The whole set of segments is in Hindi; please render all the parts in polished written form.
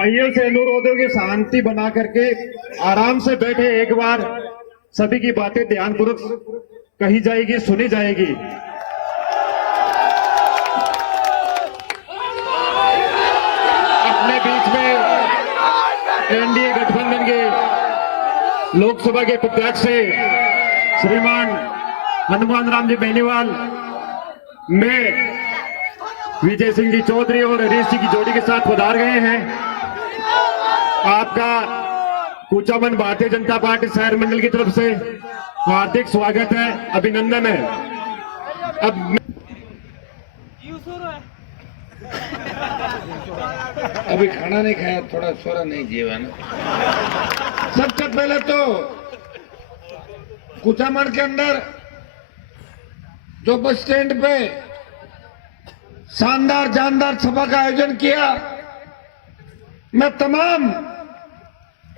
भाइयों से अनुरोध हो कि शांति बना करके आराम से बैठे। एक बार सभी की बातें ध्यानपूर्वक कही जाएगी, सुनी जाएगी। अपने बीच में एनडीए गठबंधन के लोकसभा के प्रत्याशी श्रीमान हनुमान राम जी बेनीवाल में विजय सिंह जी चौधरी और हरीश जी की जोड़ी के साथ पधार गए हैं। आपका कुचामन भारतीय जनता पार्टी शहर मंडल की तरफ से हार्दिक स्वागत है, अभिनंदन है। अब अभी खाना नहीं खाया, थोड़ा सोरा नहीं जीवन। सबसे पहले तो कुचामन के अंदर जो बस स्टैंड पे शानदार जानदार सभा का आयोजन किया, मैं तमाम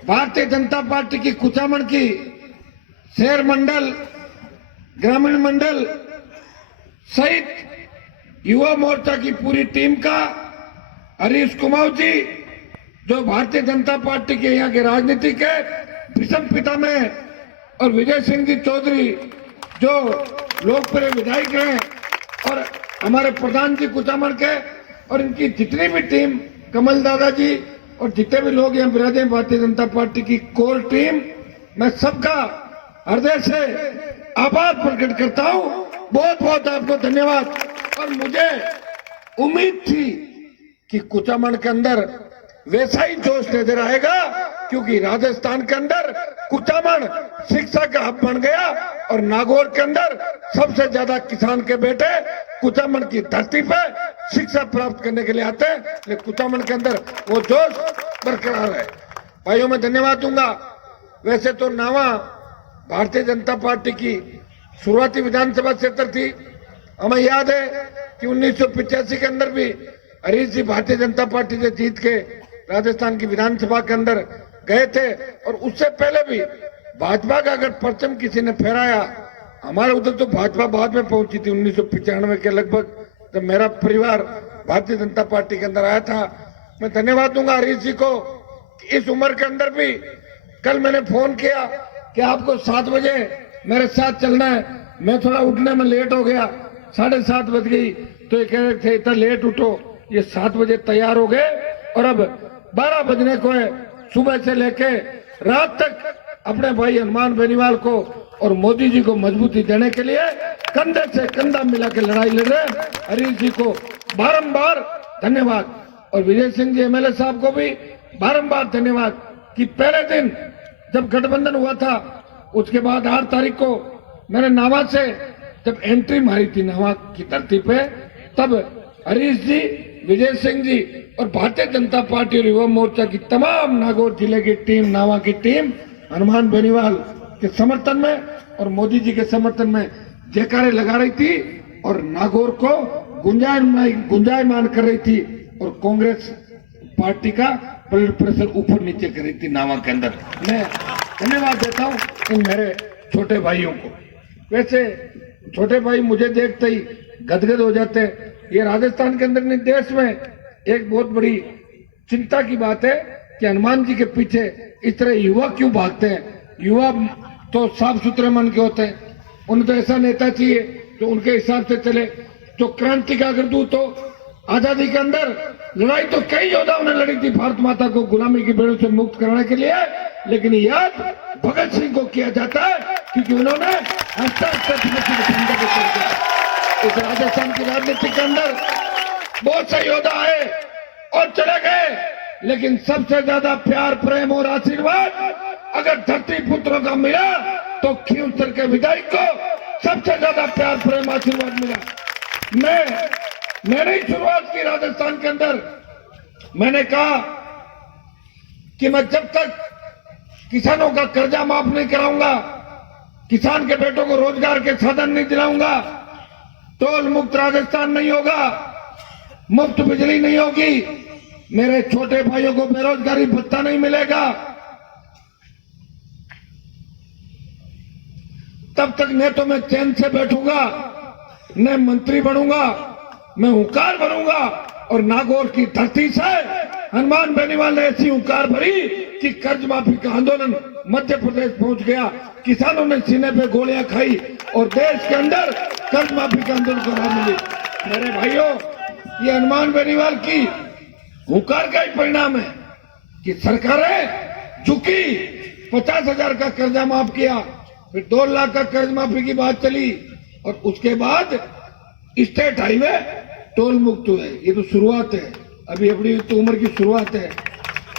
भारतीय जनता पार्टी की कुचामन की शहर मंडल, ग्रामीण मंडल सहित युवा मोर्चा की पूरी टीम का, हरीश कुमार जी जो भारतीय जनता पार्टी के यहाँ के राजनीति के विषम पिता में, और विजय सिंह जी चौधरी जो लोकप्रिय विधायक हैं, और हमारे प्रधान जी कुचामन के, और इनकी जितनी भी टीम, कमल दादा जी और जितने भी लोग यहाँ विराजे हैं भारतीय जनता पार्टी की कोर टीम, मैं सबका हृदय से आभार प्रकट करता हूँ। बहुत बहुत आपको धन्यवाद। और मुझे उम्मीद थी कि कुचामन के अंदर वैसा ही जोश नजर आएगा, क्योंकि राजस्थान के अंदर कुचामन शिक्षा का हब बन गया, और नागौर के अंदर सबसे ज्यादा किसान के बेटे कुचामन की धरती पे शिक्षा प्राप्त करने के लिए आते हैं। लेकिन कुचामन के अंदर वो जोश बरकरार है। भाइयों मैं धन्यवाद दूंगा। वैसे तो नावा भारतीय जनता पार्टी की शुरुआती विधानसभा क्षेत्र थी। हमें याद है कि 1985 के अंदर भी हरीश जी भारतीय जनता पार्टी से जीत के राजस्थान की विधानसभा के अंदर गए थे, और उससे पहले भी भाजपा का अगर परचम किसी ने फहराया, हमारे उधर तो भाजपा बाद में पहुंची थी 1995 के लगभग, जब मेरा परिवार भारतीय जनता पार्टी के अंदर आया था। मैं धन्यवाद दूंगा हरीश जी को। इस उम्र के अंदर भी कल मैंने फोन किया कि आपको 7 बजे मेरे साथ चलना है। मैं थोड़ा उठने में लेट हो गया, 7:30 बज गई, तो ये कह रहे थे इतना लेट उठो। ये 7 बजे तैयार हो गए, और अब 12 बजने को है। सुबह से लेके रात तक अपने भाई हनुमान बेनीवाल को और मोदी जी को मजबूती देने के लिए कंधे से कंधा मिला के लड़ाई लड़ रहे। हरीश जी को बारंबार धन्यवाद, और विजय सिंह जी एमएलए साहब को भी बारंबार धन्यवाद कि पहले दिन जब गठबंधन हुआ था, उसके बाद 8 तारीख को मैंने नावा से जब एंट्री मारी थी नावा की धरती पे, तब हरीश जी, विजय सिंह जी और भारतीय जनता पार्टी और युवा मोर्चा की तमाम नागौर जिले की टीम, नावा की टीम हनुमान बेनीवाल के समर्थन में और मोदी जी के समर्थन में जयकारे लगा रही थी, और नागौर को गुंजायमान कर रही थी, और कांग्रेस पार्टी का ब्लड प्रेशर ऊपर नीचे कर रही थी नावा के अंदर। मैं धन्यवाद देता हूँ इन मेरे छोटे भाइयों को। वैसे छोटे भाई मुझे देखते ही गदगद हो जाते हैं। ये राजस्थान के अंदर नहीं, देश में एक बहुत बड़ी चिंता की बात है कि हनुमान जी के पीछे इस तरह युवा क्यों भागते हैं। युवा तो साफ सुथरे मन के होते हैं, उन्हें तो ऐसा नेता चाहिए जो उनके हिसाब से चले, जो क्रांति का अग्रदूत हो। आजादी के अंदर लड़ाई तो कई योद्धाओं ने लड़ी थी भारत माता को गुलामी की बेड़ों से मुक्त कराने के लिए, लेकिन याद भगत सिंह को किया जाता है, क्योंकि उन्होंने इस राजस्थान की राजनीति के अंदर बहुत से योद्धा आए और चले गए, लेकिन सबसे ज्यादा प्यार, प्रेम और आशीर्वाद अगर धरती पुत्रों का मिला तो खींवसर के विधायक को सबसे ज्यादा प्यार, प्रेम, आशीर्वाद मिला। मैंने ही शुरुआत की राजस्थान के अंदर। मैंने कहा कि मैं जब तक किसानों का कर्जा माफ नहीं कराऊंगा, किसान के बेटों को रोजगार के साधन नहीं दिलाऊंगा, टोल मुक्त राजस्थान नहीं होगा, मुफ्त बिजली नहीं होगी, मेरे छोटे भाइयों को बेरोजगारी भत्ता नहीं मिलेगा, तब तक न तो मैं चैन से बैठूंगा, न मंत्री बनूंगा, मैं हुंकार बनूंगा, और नागौर की धरती से हनुमान बेनीवाल ने ऐसी हुंकार भरी कि कर्ज माफी का आंदोलन मध्य प्रदेश पहुंच गया। किसानों ने सीने पे गोलियां खाई और देश के अंदर कर्ज माफी का आंदोलन को राह मिली। मेरे भाइयों, ये हनुमान बेनीवाल की हुंकार का ही परिणाम है कि सरकारें झुकी। 50,000 का कर्जा माफ किया, फिर 2 लाख का कर्ज माफी की बात चली और उसके बाद स्टेट हाईवे टोल मुक्त हुए। ये तो शुरुआत है, अभी अपनी तो उम्र की शुरुआत है।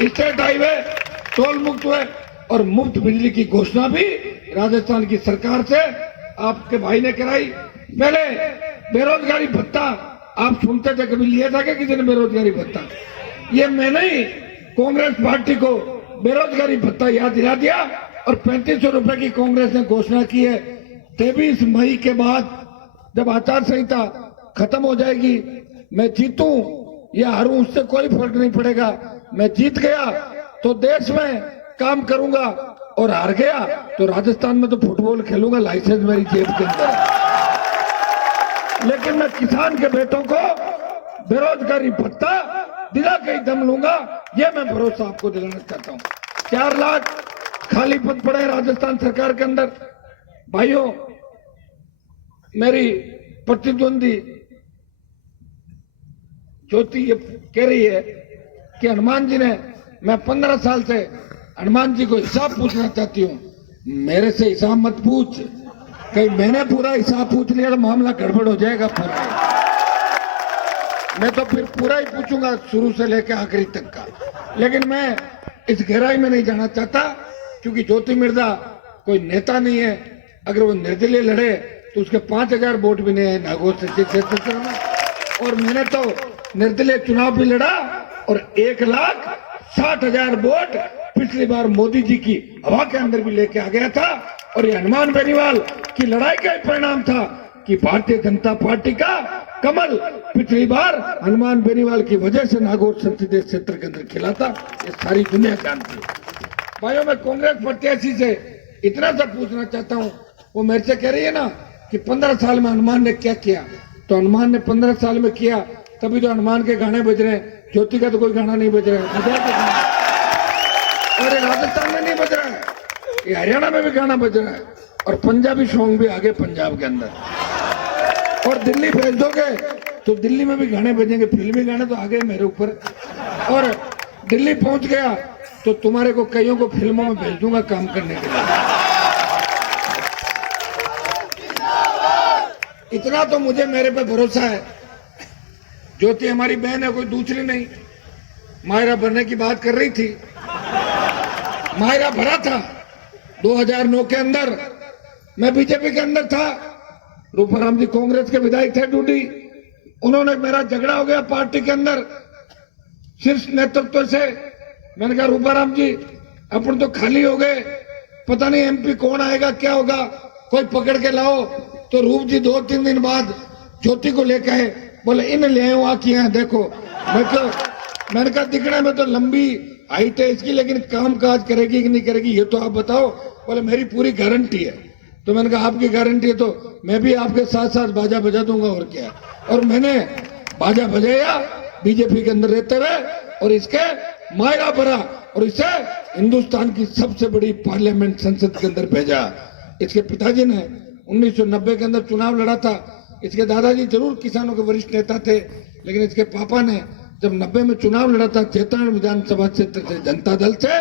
स्टेट हाईवे टोल मुक्त हुए और मुफ्त बिजली की घोषणा भी राजस्थान की सरकार से आपके भाई ने कराई। पहले बेरोजगारी भत्ता आप सुनते थे, कभी लिया था क्या किसी ने बेरोजगारी भत्ता? ये मैंने ही कांग्रेस पार्टी को बेरोजगारी भत्ता याद दिला दिया और 3500 रुपए की कांग्रेस ने घोषणा की है। 23 मई के बाद जब आचार संहिता खत्म हो जाएगी, मैं जीतूं या हारूं उससे कोई फर्क नहीं पड़ेगा। मैं जीत गया तो देश में काम करूंगा और हार गया तो राजस्थान में तो फुटबॉल खेलूंगा, लाइसेंस मेरी जेब के अंदर है। लेकिन मैं किसान के बेटों को बेरोजगारी भत्ता दिला के ही दम लूंगा, ये मैं भरोसा आपको दिलाना चाहता हूं। 4 लाख खाली पद पड़े हैं राजस्थान सरकार के अंदर। भाइयों, मेरी प्रतिद्वंदी ज्योति ये कह रही है कि हनुमान जी ने, मैं 15 साल से हनुमान जी को हिसाब पूछना चाहती हूँ। मेरे से हिसाब मत पूछ, कहीं मैंने पूरा हिसाब पूछ लिया तो मामला गड़बड़ हो जाएगा पूरा। मैं तो फिर पूरा ही पूछूंगा शुरू से लेकर आखिरी तक का। लेकिन मैं इस गहराई में नहीं जाना चाहता क्योंकि ज्योति मिर्जा कोई नेता नहीं है। अगर वो निर्दलीय लड़े तो उसके 5,000 वोट भी नहीं है नागौर क्षेत्र में, और मैंने तो निर्दलीय चुनाव भी लड़ा और 1,60,000 वोट पिछली बार मोदी जी की हवा के अंदर भी लेके आ गया था। और ये हनुमान बेनीवाल की लड़ाई का परिणाम था कि भारतीय जनता पार्टी का कमल पिछली बार हनुमान बेनीवाल की वजह से नागौर संसदीय क्षेत्र के अंदर खिला था। ये सारी दुनिया जानती है। भाइयों, मैं कांग्रेस प्रत्याशी से इतना सा पूछना चाहता हूँ, वो मेरे से कह रही है ना कि 15 साल में हनुमान ने क्या किया, तो हनुमान ने 15 साल में किया तभी तो हनुमान के गाने बज रहे हैं। ज्योति का तो कोई गाना नहीं बज रहा है, और ये राजस्थान में नहीं बज रहा है, ये हरियाणा में भी गाना बज रहा है और पंजाबी सॉन्ग भी आगे पंजाब के अंदर। और दिल्ली भेज दोगे तो दिल्ली में भी गाने बजेंगे, फिल्मी गाने तो आगे मेरे ऊपर। और दिल्ली पहुंच गया तो तुम्हारे को कईयों को फिल्मों में भेज दूंगा काम करने के लिए। इतना तो मुझे मेरे पे भरोसा है। ज्योति हमारी बहन है, कोई दूसरी नहीं। मायरा भरने की बात कर रही थी, मायरा भरा था 2009 के अंदर। मैं बीजेपी के अंदर था, रूपाराम जी कांग्रेस के विधायक थे डूडी। उन्होंने, मेरा झगड़ा हो गया पार्टी के अंदर शीर्ष नेतृत्व से। मैंने कहा रूपाराम जी अपन तो खाली हो गए, पता नहीं एमपी कौन आएगा क्या होगा, कोई पकड़ के लाओ। तो रूप जी 2-3 दिन बाद ज्योति को लेके आए, बोले इन ले आए आखी है देखो। मैंने कहा दिखने में तो लंबी हाइट है इसकी, लेकिन काम काज करेगी कि नहीं करेगी ये तो आप बताओ। बोले मेरी पूरी गारंटी है। तो मैंने कहा आपकी गारंटी है तो मैं भी आपके साथ साथ बाजा बजा दूंगा और क्या। और मैंने बाजा बजाया बीजेपी के अंदर रहते हुए और इसके मायरा भरा और इसे हिंदुस्तान की सबसे बड़ी पार्लियामेंट संसद के अंदर भेजा। इसके पिताजी ने 1990 के अंदर चुनाव लड़ा था। इसके दादाजी जरूर किसानों के वरिष्ठ नेता थे, लेकिन इसके पापा ने जब 90 में चुनाव लड़ा था चेतन विधानसभा क्षेत्र से जनता दल से,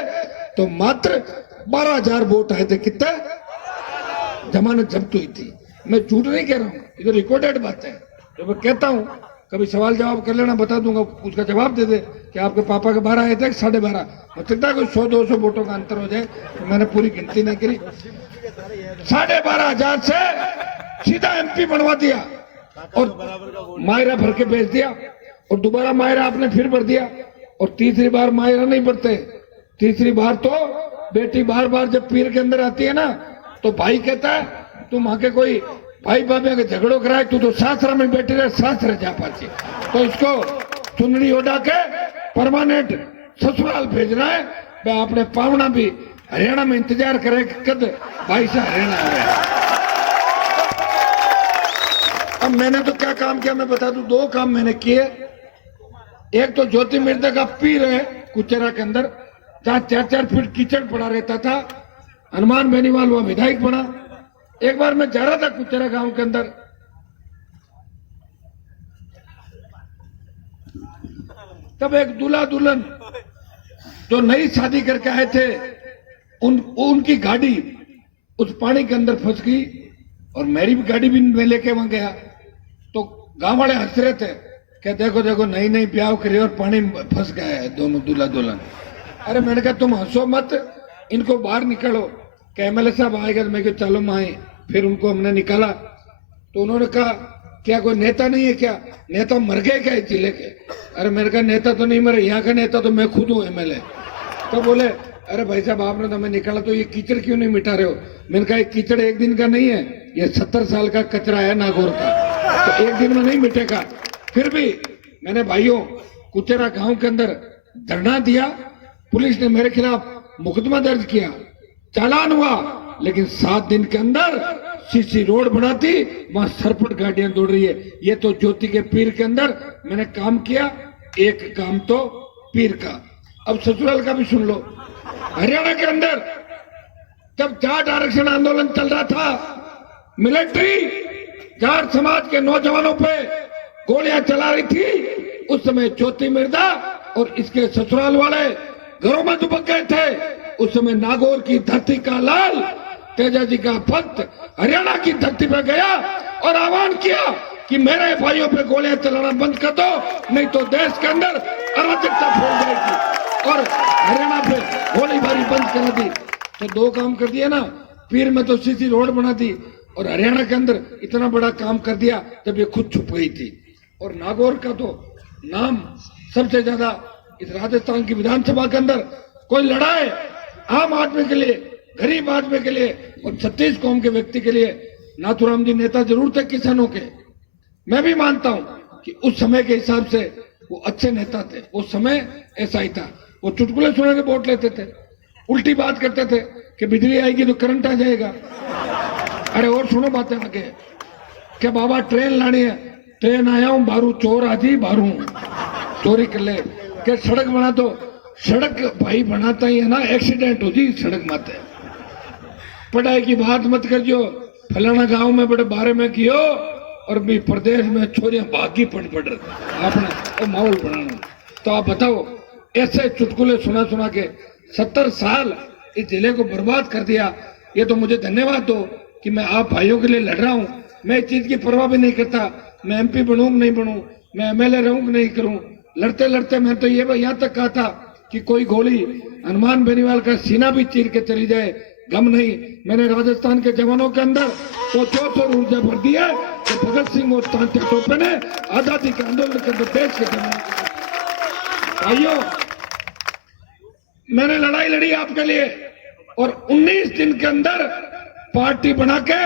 तो मात्र 12,000 वोट आए थे। कितने? जमानत जब्त हुई थी। मैं झूठ नहीं कह रहा हूँ, ये तो रिकॉर्डेड बात है। जो मैं कहता हूँ कभी सवाल जवाब कर लेना, बता दूंगा, उसका जवाब दे दे कि आपके पापा के 12 आए थे 12.5। हो सकता है कोई 100-200 वोटों का अंतर हो जाए, तो मैंने पूरी गिनती नहीं करी। 12,500 से सीधा एमपी बनवा दिया और मायरा भर के भेज दिया। और दोबारा मायरा आपने फिर भर दिया और तीसरी बार मायरा नहीं भरते। तीसरी बार तो बेटी बार बार जब पीर के अंदर आती है ना, तो भाई कहता है तुम आके कोई भाई बाबे के झगड़ो कराए, तू तो सासरा में बैठी रहे, सासरे जा पाती। तो इसको चुनरी उड़ा के परमानेंट ससुराल भेजना है। मैं अपने पावना भी हरियाणा में इंतजार करे कद भाई से हरियाणा आ रहे। अब मैंने तो क्या काम किया मैं बता दूं। 2 काम मैंने किए। एक तो ज्योति मिर्जा का पीर है कुचेरा के अंदर, जहाँ 4-4 फीट कीचड़ पड़ा रहता था। हनुमान बेनीवाल वह विधायक बना। एक बार मैं जा रहा था कुचेरा गांव के अंदर, तब एक दूल्हा दुल्हन जो नई शादी करके आए थे, उनकी गाड़ी उस पानी के अंदर फंस गई और मेरी भी गाड़ी भी मैं लेके वहां गया। तो गांव वाले हंस रहे थे कि देखो देखो नई नई ब्याह करी और पानी में फंस गया है दोनों दूल्हा दुल्हन। अरे मैंने कहा तुम हंसो मत, इनको बाहर निकालो। कि एमएलए साहब आएगा तो मैं कहा चलो माए। फिर उनको हमने निकाला तो उन्होंने कहा क्या कोई नेता नहीं है क्या, नेता मर गए क्या इस जिले के? अरे मैंने कहा नेता तो नहीं मरे, यहाँ का नेता तो मैं खुद हूँ एमएलए। तो बोले अरे भाई साहब आपने तो हमें निकाला तो ये कीचड़ क्यों नहीं मिटा रहे हो? मैंने कहा कीचड़ एक दिन का नहीं है, ये 70 साल का कचरा है नागौर का, तो एक दिन में नहीं मिटेगा। फिर भी मैंने भाइयों कुचेरा गांव के अंदर धरना दिया, पुलिस ने मेरे खिलाफ मुकदमा दर्ज किया, चालान हुआ, लेकिन 7 दिन के अंदर सीसी रोड बनाती, वहां सरपट गाड़ियां दौड़ रही है। ये तो ज्योति के पीर के अंदर मैंने काम किया, एक काम तो पीर का। अब ससुराल का भी सुन लो। हरियाणा के अंदर जब जाट आरक्षण आंदोलन चल रहा था, मिलिट्री जाट समाज के नौजवानों पे गोलियां चला रही थी, उस समय ज्योति मिर्जा और इसके ससुराल वाले घरों में दुबक गए थे। उस समय नागौर की धरती का लाल तेजा जी का भक्त हरियाणा की धरती पर गया और आह्वान किया कि मेरे भाइयों पे गोलियां चलाना बंद कर दो, नहीं तो देश के अंदर अराजकता फैल जाएगी। और हरियाणा पे गोलीबारी बंद करा दी। तो 2 काम कर दिया ना, पीर में तो सीसी रोड बना दी और हरियाणा के अंदर इतना बड़ा काम कर दिया जब ये खुद छुप गई थी। और नागौर का तो नाम सबसे ज्यादा इस राजस्थान की विधानसभा के अंदर कोई लड़ाई आम आदमी के लिए, गरीब आदमी के लिए और 36 कौम के व्यक्ति के लिए नाथूराम जी नेता जरूर थे किसानों के। मैं भी मानता हूं कि उस समय के हिसाब से वो अच्छे नेता थे। उस समय ऐसा ही था, वो चुटकुले सुना के वोट लेते थे, उल्टी बात करते थे कि बिजली आएगी तो करंट आ जाएगा। अरे और सुनो बातें आगे, क्या बाबा ट्रेन लानी है, ट्रेन आया हूं बारू, चोर आजी बारू चोरी कर ले। क्या सड़क बना दो, सड़क भाई बनाता ही है ना, एक्सीडेंट हो जी सड़क माते। पढ़ाई की बात मत कर जो, फलाना गांव में बड़े बारे में कियो और भी प्रदेश में छोरियां भागी पड़ आपने माहौल बनाना। तो आप बताओ, ऐसे चुटकुले सुना सुना के 70 साल इस जिले को बर्बाद कर दिया। ये तो मुझे धन्यवाद दो कि मैं आप भाइयों के लिए लड़ रहा हूँ। मैं इस चीज की परवाह भी नहीं करता, मैं एमपी बनूं नहीं बनूं, मैं एमएलए रहूं नहीं करूं। लड़ते लड़ते मैं तो ये यहाँ तक कहा था कि कोई गोली हनुमान बेनीवाल का सीना भी चीर के चली जाए, गम नहीं। मैंने राजस्थान के जवानों के अंदर तो जोश और ऊर्जा भर दी है तो भगत सिंह और तांत्या टोपे ने आजादी के आंदोलन के अंदर देश के जवानों। भाइयों, मैंने लड़ाई लड़ी आपके लिए और 19 दिन के अंदर पार्टी बना के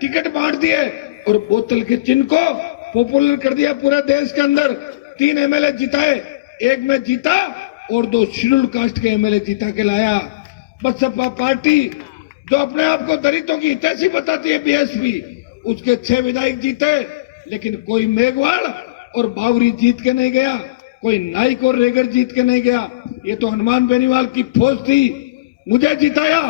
टिकट बांट दिए और बोतल के चिन्ह को पॉपुलर कर दिया पूरे देश के अंदर। 3 एमएलए जिताए, एक में जीता और 2 शेड्यूल कास्ट के एमएलए जीता के लाया। बसपा पार्टी जो अपने आप को दलितों की हितैषी बताती है, बीएसपी, उसके 6 विधायक जीते, लेकिन कोई मेघवाल और बावरी जीत के नहीं गया, कोई नाइक और रेगर जीत के नहीं गया। ये तो हनुमान बेनीवाल की फौज थी। मुझे जिताया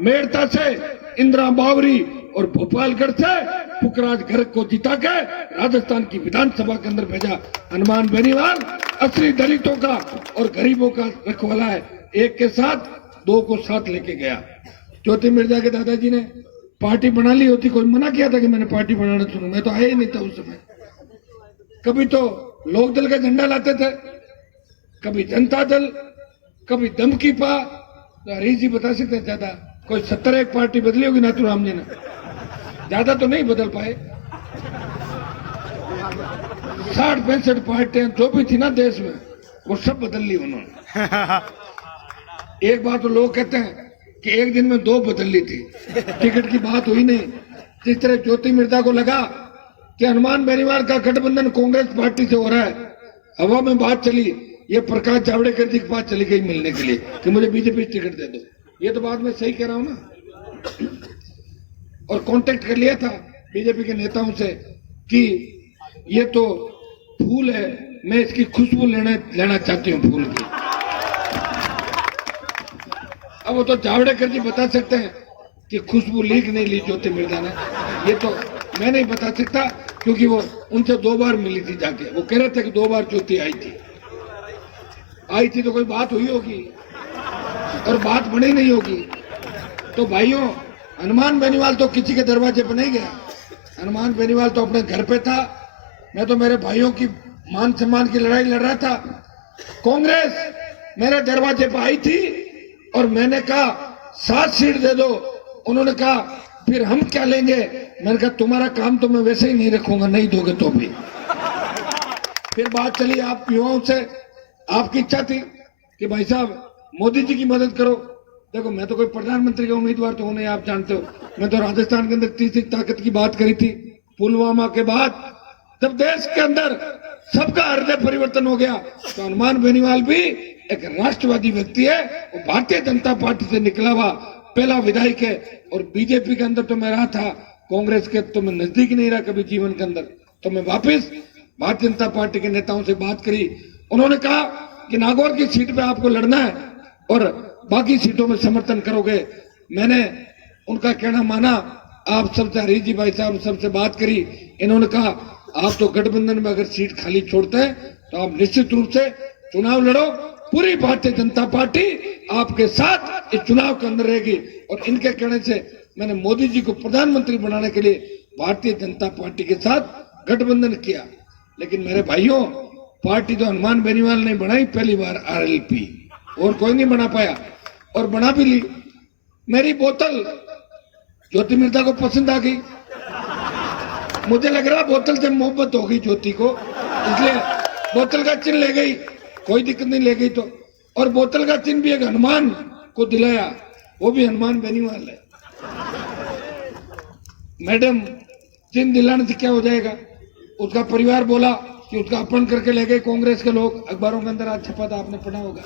मेड़ता से इंदिरा बावरी और भोपालगढ़ से पुखराज गर्ग को जिता के राजस्थान की विधानसभा के अंदर भेजा। हनुमान बेनीवाल असली दलितों का और गरीबों का रखवाला है। एक के साथ 2 को साथ लेके गया। ज्योति मिर्जा के दादाजी ने पार्टी बना ली होती, कोई मना किया था कि मैंने पार्टी बनाना शुरू? मैं तो आया ही नहीं था उस समय। कभी तो लोक दल का झंडा लाते थे, कभी जनता दल, कभी दम की पा। तो हरीश जी बता सकते हैं, ज्यादा कोई 70-1 पार्टी बदली होगी नाथूराम जी ने, ज्यादा तो नहीं बदल पाए। 60-65 पार्टियां जो भी थी ना देश में, वो सब बदल ली उन्होंने। एक बात तो लोग कहते हैं कि एक दिन में 2 बदल ली थी, टिकट की बात हुई नहीं। जिस तरह ज्योति मिर्जा को लगा कि हनुमान बेनीवाल का गठबंधन कांग्रेस पार्टी से हो रहा है, हवा में बात चली, ये प्रकाश जावड़ेकर जी के पास चली गई मिलने के लिए कि मुझे बीजेपी टिकट दे दो। ये तो बात मैं सही कह रहा हूं ना। और कांटेक्ट कर लिया था बीजेपी के नेताओं से कि ये तो फूल है, मैं इसकी खुशबू लेना चाहती हूँ फूल की। अब वो तो जावड़ेकर जी बता सकते हैं कि खुशबू ली कि नहीं ली ज्योति मिर्जा ने, ये तो मैं नहीं बता सकता, क्योंकि वो उनसे 2 बार मिली थी जाके। वो कह रहे थे कि 2 बार ज्योति आई थी तो कोई बात हुई होगी और बात बनी नहीं होगी। तो भाइयों, हनुमान बेनीवाल तो किसी के दरवाजे पर नहीं गया, हनुमान बेनीवाल तो अपने घर पे था। मैं तो मेरे भाइयों की मान सम्मान की लड़ाई लड़ रहा था। कांग्रेस मेरे दरवाजे पर आई थी और मैंने कहा 7 सीट दे दो। उन्होंने कहा फिर हम क्या लेंगे। मैंने कहा तुम्हारा काम तो मैं वैसे ही नहीं रखूंगा, नहीं दोगे तो भी। फिर बात चली आप युवाओं से, आपकी इच्छा थी कि भाई साहब मोदी जी की मदद करो। देखो, मैं तो कोई प्रधानमंत्री का उम्मीदवार तो हूं नहीं, आप जानते हो। मैं तो राजस्थान के अंदर तीसरी ताकत की बात करी थी। पुलवामा के बाद जब देश के अंदर सबका हृदय परिवर्तन हो गया, तो हनुमान बेनीवाल भी एक राष्ट्रवादी व्यक्ति है। वो भारतीय जनता पार्टी से निकला हुआ पहला विधायक है। और बीजेपी के अंदर तो मैं रहा था, कांग्रेस के तो मैं नजदीक नहीं रहा कभी जीवन के अंदर। तो मैं वापस भारतीय जनता पार्टी के नेताओं से बात करी। उन्होंने कहा कि नागौर की सीट पे आपको लड़ना है और बाकी सीटों में समर्थन करोगे। मैंने उनका कहना माना। आप सबसे, हरीश जी भाई साहब सबसे बात करी। इन्होंने कहा आप तो गठबंधन में अगर सीट खाली छोड़ते हैं तो आप निश्चित रूप से चुनाव लड़ो, पूरी भारतीय जनता पार्टी आपके साथ इस चुनाव के अंदर रहेगी। और इनके कहने से मैंने मोदी जी को प्रधानमंत्री बनाने के लिए भारतीय जनता पार्टी के साथ गठबंधन किया। लेकिन मेरे भाइयों, पार्टी तो हनुमान बेनीवाल ने बनाई पहली बार, आरएलपी, और कोई नहीं बना पाया। और बना भी ली। मेरी बोतल ज्योति मिर्जा को पसंद आ गई। मुझे लग रहा बोतल से मोहब्बत हो गई ज्योति को, इसलिए बोतल का चिन्ह ले गई। कोई दिक्कत नहीं, ले गई तो। और बोतल का चिन्ह भी एक हनुमान को दिलाया, वो भी हनुमान बेनीवाल है। मैडम, चिन्ह दिलाने से क्या हो जाएगा। उसका परिवार बोला कि उसका अपहरण करके ले गए कांग्रेस के लोग। अखबारों के अंदर आज छपा था, आपने पढ़ा होगा।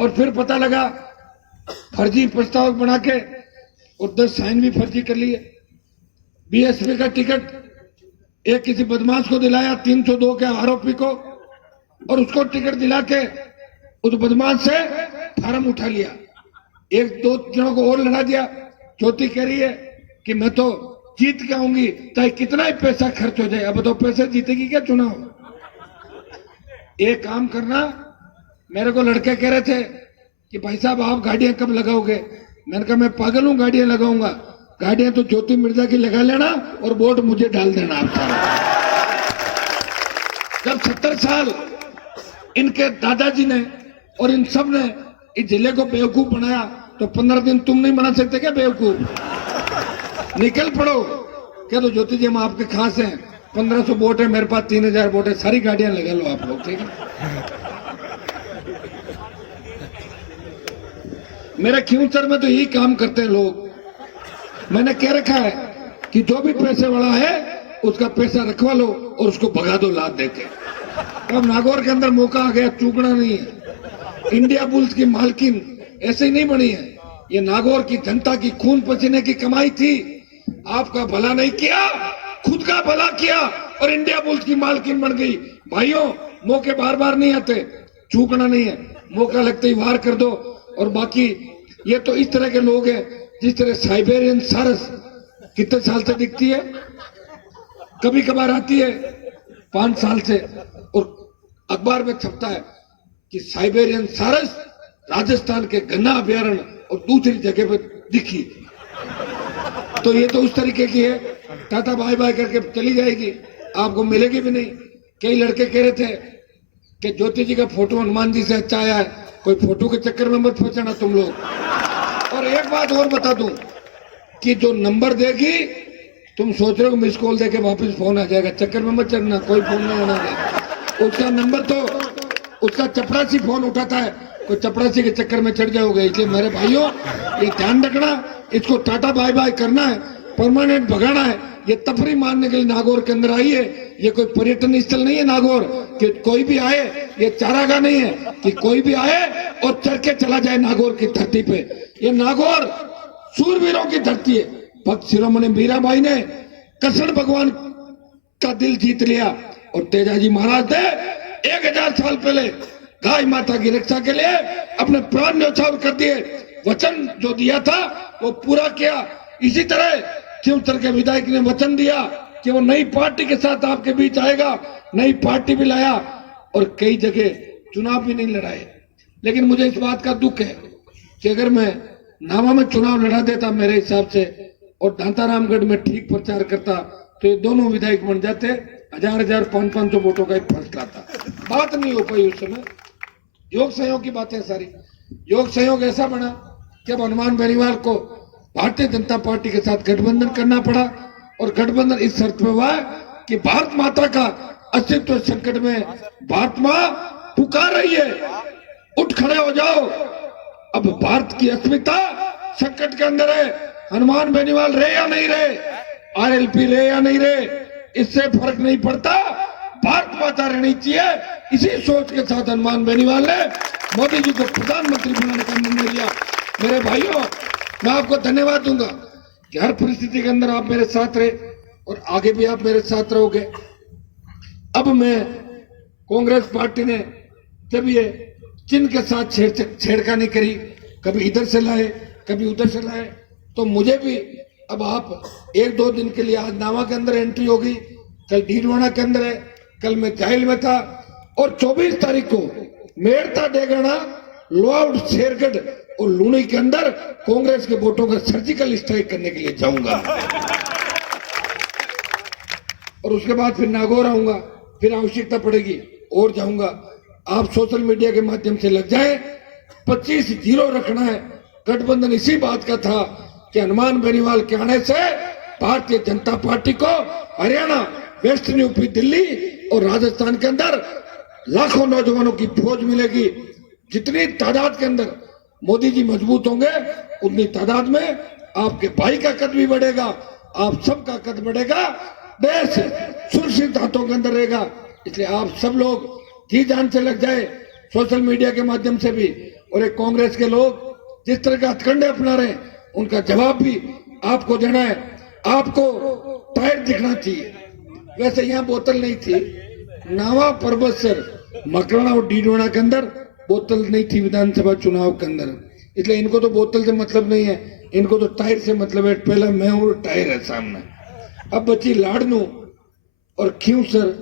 और फिर पता लगा फर्जी प्रस्ताव बना के और 10 साइन भी फर्जी कर लिए। बीएसपी का टिकट एक किसी बदमाश को दिलाया, 302 के आरोपी को, और उसको टिकट दिला के उस बदमाश से फार्म उठा लिया। 1-2 जनों को और लड़ा दिया। ज्योति कह रही है कि मैं तो जीत के आऊंगी, चाहे कितना ही पैसा खर्च हो जाए। अब तो पैसे जीतेगी क्या चुनाव। एक काम करना, मेरे को लड़के कह रहे थे कि भाई साहब आप गाड़ियां कब लगाओगे। मैंने कहा मैं पागल हूं, गाड़ियां लगाऊंगा। गाड़ियां तो ज्योति मिर्जा की लगा लेना और वोट मुझे डाल देना आप सारा। जब 70 साल इनके दादाजी ने और इन सब ने इस जिले को बेवकूफ बनाया, तो 15 दिन तुम नहीं बना सकते क्या बेवकूफ। निकल पड़ो। क्या तो ज्योति जी हम आपके खास हैं, 1500 वोट है मेरे पास, 3000 वोट है, सारी गाड़ियां लगा लो आप लोग, ठीक है। मेरे ख्यूंसर में तो यही काम करते हैं लोग। मैंने कह रखा है कि जो भी पैसे वाला है उसका पैसा रखवा लो और उसको भगा दो लाद देके। अब नागौर के अंदर मौका आ गया, चूकना नहीं है। इंडिया बुल्स की मालकिन ऐसे ही नहीं बनी है, ये नागौर की जनता की खून पसीने की कमाई थी। आपका भला नहीं किया, खुद का भला किया और इंडिया बुल्स की मालकिन बन गई। भाइयों, मौके बार बार नहीं आते, चूकना नहीं है, मौका लगते ही वार कर दो। और बाकी ये तो इस तरह के लोग हैं, जिस तरह साइबेरियन सारस कितने साल से दिखती है, कभी कभार आती है 5 साल से, और अखबार में छपता है कि साइबेरियन सारस राजस्थान के गन्ना अभ्यारण्य और दूसरी जगह पे दिखी। तो ये तो उस तरीके की है, टाटा बाय बाय करके चली जाएगी, आपको मिलेगी भी नहीं। कई लड़के कह रहे थे कि ज्योति जी का फोटो हनुमान जी से अच्छा आया है, कोई फोटो के चक्कर में मत फंसना तुम लोग। और एक बात और बता दूं कि जो नंबर देगी, तुम सोच रहे हो मिस कॉल देके वापस फोन आ जाएगा, चक्कर में मत चढ़ना, कोई फोन नहीं आना है। उसका नंबर तो उसका चपरासी फोन उठाता है, कोई चपरासी के चक्कर में चढ़ जाओगे। इसलिए मेरे भाइयों, ये ध्यान रखना, इसको टाटा बाय बाय करना है, परमानेंट भगाना है। ये तफरी मारने के लिए नागौर के अंदर आई है, ये कोई पर्यटन स्थल नहीं है नागौर कि कोई भी आए, ये चारागाह नहीं है कि कोई भी आए और चढ़ के चला जाए नागौर की धरती पे। ये नागौर सूरवीरों की धरती है। भक्त शिरोमणि मीराबाई ने कृष्ण भगवान का दिल जीत लिया और तेजाजी महाराज ने 1000 साल पहले गाय माता की रक्षा के लिए अपने प्राण न्यौछावर कर दिए। वचन जो दिया था वो पूरा किया। इसी तरह शिवतर के विधायक ने वचन दिया कि वो नई पार्टी के साथ आपके बीच आएगा, नई पार्टी भी लाया और कई जगह चुनाव भी नहीं लड़ाए। लेकिन मुझे इस बात का दुख है कि अगर मैं नावा में चुनाव लड़ा देता मेरे हिसाब से और दांतारामगढ़ में ठीक प्रचार करता तो ये दोनों विधायक बन जाते, 1000 500 वोटों का एक फर्क लाता। बात नहीं हो पाई उस समय। योग संयोग की बातें सारी। योग संयोग ऐसा बना कि अब हनुमान बेनीवाल को भारतीय जनता पार्टी के साथ गठबंधन करना पड़ा और गठबंधन इस शर्त में हुआ कि भारत माता का अस्तित्व संकट में भारत मां पुकार रही है, उठ खड़े हो जाओ। अब भारत की अस्मिता संकट के अंदर है। हनुमान बेनीवाल रहे या नहीं रहे, आरएलपी रहे या नहीं रहे, इससे फर्क नहीं पड़ता, भारत माता रहनी चाहिए। इसी सोच के साथ हनुमान बेनीवाल ने मोदी जी को प्रधानमंत्री बनाने का निर्णय लिया। मेरे भाइयों, मैं आपको धन्यवाद दूंगा कि हर परिस्थिति के अंदर आप मेरे साथ रहे और आगे भी आप मेरे साथ रहोगे। अब मैं कांग्रेस पार्टी ने जब ये चिन्ह के साथ छेड़खानी करी, कभी इधर से लाए कभी उधर से लाए, तो मुझे भी अब आप 1-2 दिन के लिए, आज नावा के अंदर एंट्री होगी, कल डीडवाना के अंदर है, कल मैं जाहिल में था और 24 तारीख को मेड़ता डेगना, लोआउट, शेरगढ़ और लूनी के अंदर कांग्रेस के वोटों का सर्जिकल स्ट्राइक करने के लिए जाऊंगा और उसके बाद फिर नागौर आऊंगा, फिर आवश्यकता पड़ेगी और जाऊंगा। आप सोशल मीडिया के माध्यम से लग जाए, 25-0 रखना है। गठबंधन इसी बात का था कि हनुमान बेनीवाल के आने से भारतीय जनता पार्टी को हरियाणा, वेस्टर्न यूपी, दिल्ली और राजस्थान के अंदर लाखों नौजवानों की फौज मिलेगी। जितनी तादाद के अंदर मोदी जी मजबूत होंगे उतनी तादाद में आपके भाई का कद भी बढ़ेगा, आप सबका कद बढ़ेगा, देश सुरक्षित हाथों के अंदर रहेगा। इसलिए आप सब लोग जी जान से लग जाए, सोशल मीडिया के माध्यम से भी, और एक कांग्रेस के लोग जिस तरह का हथकंडे अपना रहे उनका जवाब भी आपको देना है। आपको टायर दिखना चाहिए। वैसे यहाँ बोतल नहीं थी, नावा, परबतसर, मकराना और डीडवाना के अंदर बोतल नहीं थी विधानसभा चुनाव के अंदर, इसलिए इनको तो बोतल से मतलब नहीं है, इनको तो टायर से मतलब है। पहला मैं हूं, टायर है सामने। अब बची लाडनू और खींवसर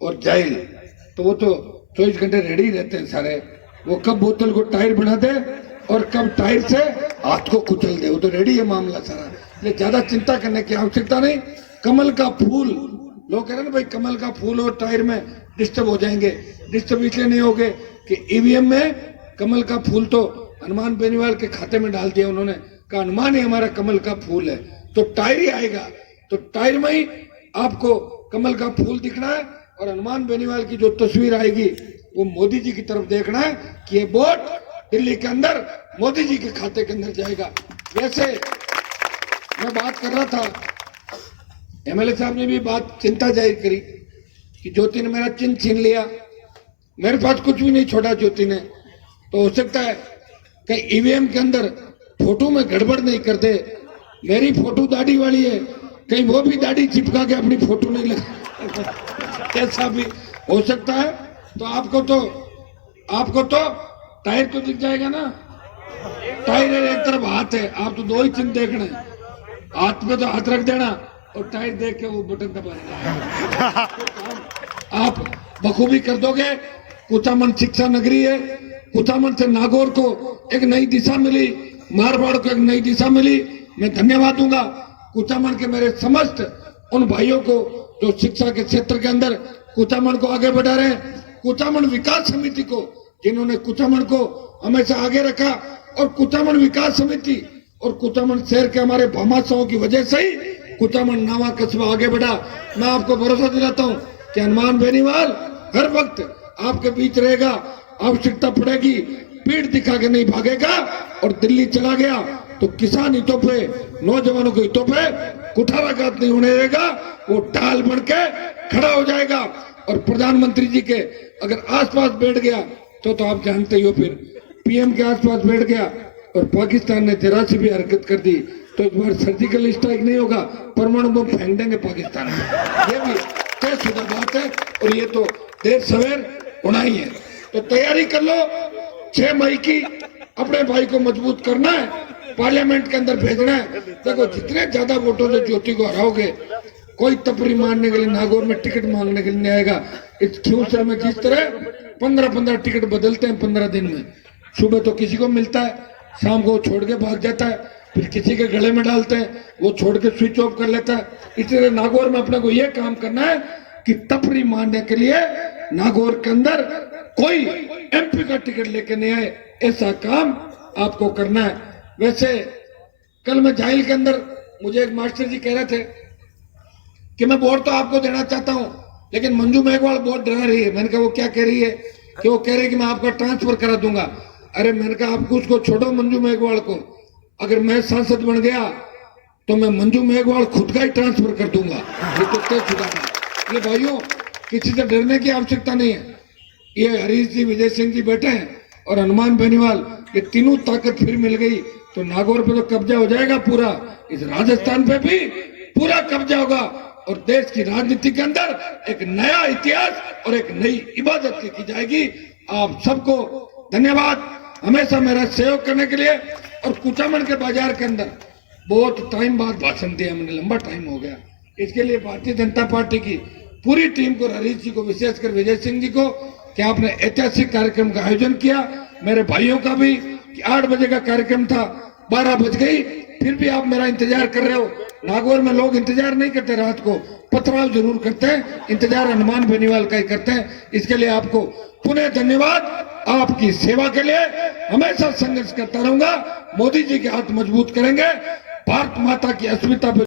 और जाहिल, तो वो तो 24 घंटे रेडी रहते हैं सारे। वो कब बोतल को टायर बना दे और कब टायर से हाथ को कुचल दे, वो तो रेडी है मामला सारा। इसलिए ज्यादा चिंता करने की आवश्यकता नहीं। कमल का फूल, लोग कह रहे हैं ना भाई कमल का फूल और टायर में डिस्टर्ब हो जाएंगे। डिस्टर्ब इसलिए नहीं होगे कि ईवीएम में कमल का फूल तो हनुमान बेनीवाल के खाते में डाल दिया उन्होंने, कहा हनुमान ही हमारा कमल का फूल है, तो टायर ही आएगा। तो टायर में ही आपको कमल का फूल दिखना है और हनुमान बेनीवाल की जो तस्वीर आएगी वो मोदी जी की तरफ देखना है कि ये वोट दिल्ली के अंदर मोदी जी के खाते के अंदर जाएगा। वैसे मैं बात कर रहा था, एमएलए साहब ने भी बात चिंता जाहिर करी कि ज्योति ने मेरा चिन्ह छीन लिया। मेरे पास कुछ भी नहीं छोड़ा ज्योति ने, तो हो सकता है कहीं ईवीएम के अंदर फोटो में गड़बड़ नहीं कर दे। मेरी फोटो दाढ़ी वाली है, कहीं वो भी दाढ़ी चिपका के अपनी फोटो नहीं लगा, ऐसा भी हो सकता है। तो आपको तो टायर तो दिख जाएगा ना, टायर एक तरफ हाथ है, आप तो 2 ही चिन्ह देखना है, हाथ में तो हाथ रख देना और टायर देख के वो बटन दबा देना, आप बखूबी कर दोगे। कुचामन शिक्षा नगरी है, कुचामन से नागौर को एक नई दिशा मिली, मारवाड़ को एक नई दिशा मिली। मैं धन्यवाद दूंगा कुचामन के मेरे समस्त उन भाइयों को जो शिक्षा के क्षेत्र के अंदर कुचामन को आगे बढ़ा रहे हैं, कुचामन विकास समिति को जिन्होंने कुचामन को हमेशा आगे रखा, और कुचामन विकास समिति और कुचामन शहर के हमारे भामाशाहों की वजह से ही कुचामन नावा कस्बा आगे बढ़ा। मैं आपको भरोसा दिलाता हूं कि हनुमान बेनीवाल हर वक्त आपके बीच रहेगा। आवश्यकता पड़ेगी पीठ दिखा के नहीं भागेगा, और दिल्ली चला गया तो किसान हितों पे, नौजवानों के हितों पे कुठाराघात नहीं होने देगा, वो ढाल बन के खड़ा हो जाएगा। और प्रधानमंत्री जी के अगर आसपास बैठ गया तो आप जानते ही हो, फिर पीएम के आसपास बैठ गया और पाकिस्तान ने जरा सी भी हरकत कर दी तो इस बार सर्जिकल स्ट्राइक नहीं होगा, परमाणु बम फेंक देंगे पाकिस्तान में। ये भी तय शुदा बात है, और ये तो देर सवेर होना ही है। तो तैयारी कर लो, 6 मई की अपने भाई को मजबूत करना है, पार्लियामेंट के अंदर भेजना है। देखो जितने ज्यादा वोटों से ज्योति को हराओगे, कोई तपरी मारने के लिए नागौर में टिकट मांगने के लिए नहीं आएगा। इस फ्यूचर में जिस तरह 15-15 टिकट बदलते हैं 15 दिन में, सुबह तो किसी को मिलता है, शाम को छोड़ के भाग जाता है, फिर किसी के गले में डालते हैं, वो छोड़ के स्विच ऑफ कर लेता है। इसलिए नागौर में अपने को ये काम करना है कि तपरी मारने के लिए नागौर के अंदर कोई एमपी का टिकट लेके नहीं आए, ऐसा काम आपको करना है। वैसे कल मैं जाहिल के अंदर, मुझे एक मास्टर जी कह रहे थे कि मैं वोट तो आपको देना चाहता हूं, लेकिन मंजू मेघवाल बहुत डरा रही है। मैंने कहा वो क्या कह रही है? कि वो कह रही है कि मैं आपका ट्रांसफर करा दूंगा। अरे मैंने कहा आपको उसको छोड़ो, मंजू मेघवाल को। अगर मैं सांसद बन गया तो मैं मंजू मेघवाल खुद का ही ट्रांसफर कर दूंगा। ये तो तय चुका है। ये भाइयों, किसी से डरने की आवश्यकता नहीं है। ये हरीश जी, विजय सिंह जी बैठे हैं और हनुमान बेनीवाल, ये तीनों ताकत फिर मिल गई तो नागौर पे तो कब्जा हो जाएगा पूरा। इस राजस्थान पे भी पूरा कब्जा होगा और देश की राजनीति के अंदर एक नया इतिहास और एक नई इबादत लिखी जाएगी। आप सबको धन्यवाद हमेशा मेरा सहयोग करने के लिए। और कुचामन के बाजार के अंदर बहुत टाइम बाद भाषण दिया मैंने, लंबा टाइम हो गया। इसके लिए भारतीय जनता पार्टी की पूरी टीम को, हरीश जी को, विशेषकर विजय सिंह जी को, कि आपने ऐतिहासिक कार्यक्रम का आयोजन किया। मेरे भाइयों का भी, कि 8 बजे का कार्यक्रम था, 12 बज गई, फिर भी आप मेरा इंतजार कर रहे हो। नागौर में लोग इंतजार नहीं करते, रात को पथराव जरूर करते हैं, इंतजार हनुमान बेनीवाल का ही करते हैं। इसके लिए आपको पुनः धन्यवाद। आपकी सेवा के लिए हमेशा संघर्ष करता रहूंगा। मोदी जी के हाथ मजबूत करेंगे, भारत माता की अस्मिता पे